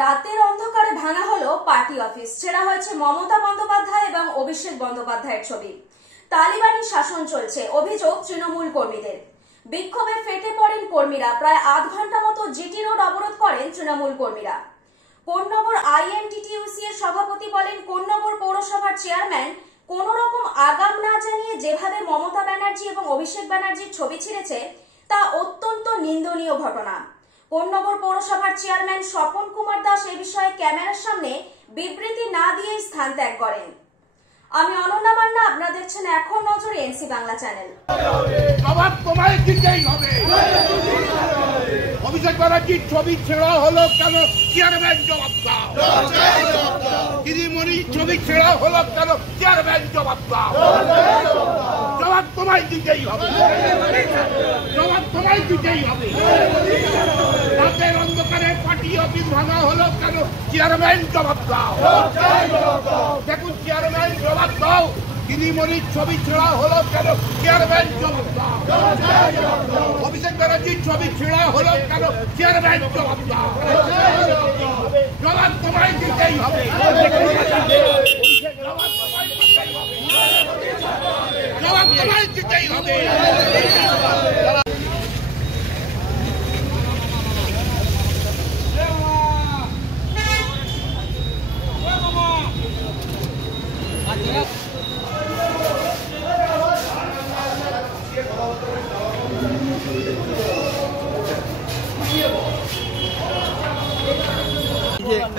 রাতের অন্ধকারে ভাঙা হলো পার্টি অফিস। ছেড়া হয়েছে মমতা বন্দ্যোপাধ্যায় এবং অভিষেক বন্দ্যোপাধ্যায়ের ছবি। তালিবানি শাসন চলছে, অভিযোগ তৃণমূল কর্মীদের। বিক্ষোভে ফেটে পড়েন কর্মীরা। প্রায় আধ ঘন্টা মতো জিটি রোড অবরোধ করেন তৃণমূল কর্মীরা। কোন্নগর আইএনটিটিইউসি এর সভাপতি বলেন, কোন্নগর পৌরসভার চেয়ারম্যান কোন রকম আগাম না জানিয়ে যেভাবে মমতা ব্যানার্জি এবং অভিষেক ব্যানার্জির ছবি ছিঁড়েছে তা অত্যন্ত নিন্দনীয় ঘটনা। কোন্নগর পৌরসভার চেয়ারম্যান স্বপন কুমার দাস এ বিষয়ে ক্যামেরার সামনে বিবৃতি না দিয়ে স্থান ত্যাগ করেন। আমি অনন্যা মান্না, আপনারা দেখছেন এখন নজরে এনসি বাংলা চ্যানেল। অভিষেক ব্যানার্জির ছবি ছেড়া হলো কেন? চেয়ারম্যান জবাব দাও। দিদিমণির ছবি ছেড়া হলো কেন? চেয়ারম্যান জবাব দাও। জবাব তোমায় দিতেই হবে। জবাব তোমায় দিতেই হবে। রাতের অন্ধকারে পার্টি অফিস ভাঙা হলো কেন? চেয়ারম্যান জবাব দাও। দেখুন চেয়ারম্যান জবাব দাও। দিদিমণির ছবি ছেড়া হলো কেন? চেয়ারম্যান জবাব দাও। অভিষেক ব্যানার্জির ছবি ছেড়া হলো কেন? চেয়ারম্যান জবাব দাও। জবাব তোমায় দিতেই হবে। জবাব তোমায় দিতেই হবে।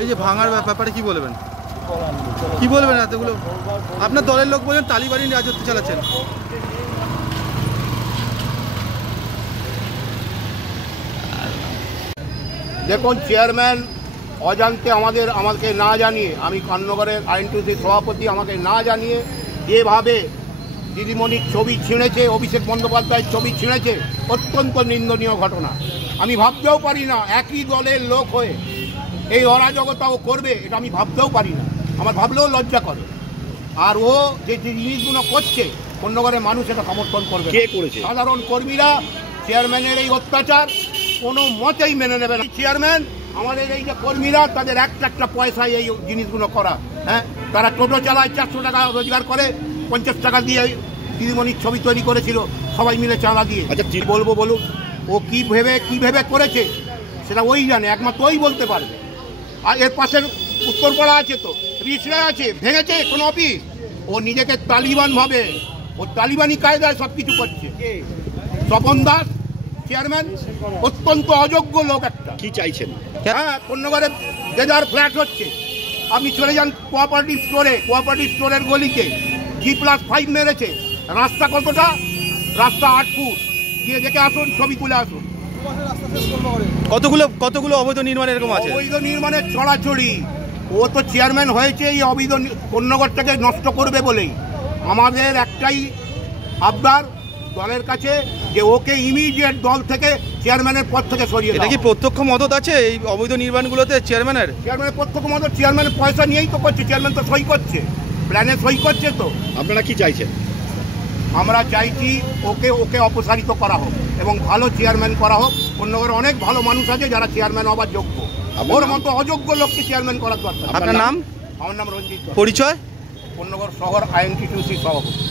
এই যে ভাঙার ব্যাপারে কি বলবেন? এতগুলো আপনার দলের লোক বলেন তালিবানি রাজত্ব চালাচ্ছেন। দেখুন চেয়ারম্যান অজান্তে আমাকে না জানিয়ে, আমি কোন্নগরের আইএনটিটিউসির সভাপতি, আমাকে না জানিয়ে যেভাবে দিদিমণির ছবি ছিঁড়েছে, অভিষেক বন্দ্যোপাধ্যায়ের ছবি ছিঁড়েছে, অত্যন্ত নিন্দনীয় ঘটনা। আমি ভাবতেও পারি না একই দলের লোক হয়ে এই অরাজকতাও করবে, এটা আমি ভাবতেও পারি না। আমার ভাবলেও লজ্জা করে। আর ও যে জিনিসগুলো করছে কোন্নগরের মানুষ এটা সমর্থন করবে। কে করেছে? সাধারণ কর্মীরা। চেয়ারম্যানের এই অত্যাচার কোনো মতেই মেনে নেবে না। চেয়ারম্যান আমাদের এই যে কর্মীরা, তাদের একটা পয়সায় এই জিনিসগুলো করা। হ্যাঁ, তারা টোটো চালায়, 400 টাকা রোজগার করে, 50 টাকা দিয়ে দিদিমণির ছবি তৈরি করেছিল সবাই মিলে চাঁদা দিয়ে। আচ্ছা বলবো বলুন, ও কি ভেবে করেছে সেটা ওই জানে, একমাত্র ওই বলতে পারবে। আর এর পাশের উত্তরপাড়া আছে, তো রিসরা আছে, ভেঙেছে কোনো অফিস। ও নিজেকে তালিবান ভাবে, ও তালিবানি কায়দায় সব কিছু করছে। স্বপন দাস চেয়ারম্যান অত্যন্ত অযোগ্য লোক একটা। কি চাইছেন? হ্যাঁ, কোন্নগরে দেদার ফ্ল্যাট হচ্ছে। আপনি চলে যান কোঅপারেটিভ স্টোরের গলিতে G+5 মেরেছে। রাস্তা কতটা? রাস্তা 8 ফুট। গিয়ে দেখে আসুন, ছবি তুলে আসুন। কতগুলো অবৈধ নির্মাণ এরকম আছে? অবৈধ নির্মাণের ছড়াছড়ি। ও তো চেয়ারম্যান হয়েছে এই অবৈধ কোন্নগরটাকে নষ্ট করবে বলেই। আমাদের একটাই আবদার দলের কাছে যে ওকে ইমিডিয়েট দল থেকে চেয়ারম্যানের পদ থেকে সরিয়ে দাও। এটা কি প্রত্যক্ষ মদত আছে এই অবৈধ নির্মাণগুলোতে চেয়ারম্যানের? প্রত্যক্ষ মদত। চেয়ারম্যানের পয়সা নিয়েই তো করছে। চেয়ারম্যান তো সই করছে, প্ল্যানে সই করছে। তো আপনারা কি চাইছেন? আমরা চাইছি ওকে অপসারিত করা হোক এবং ভালো চেয়ারম্যান করা হোক। কোন্নগরে অনেক ভালো মানুষ আছে যারা চেয়ারম্যান হবার যোগ্য। ওর মতো অযোগ্য লোককে চেয়ারম্যান করার দরকার। আপনার নাম? আমার নাম রঞ্জিত। পরিচয়? কোন্নগর শহর আইএনটিটিইউসি সভাপতি।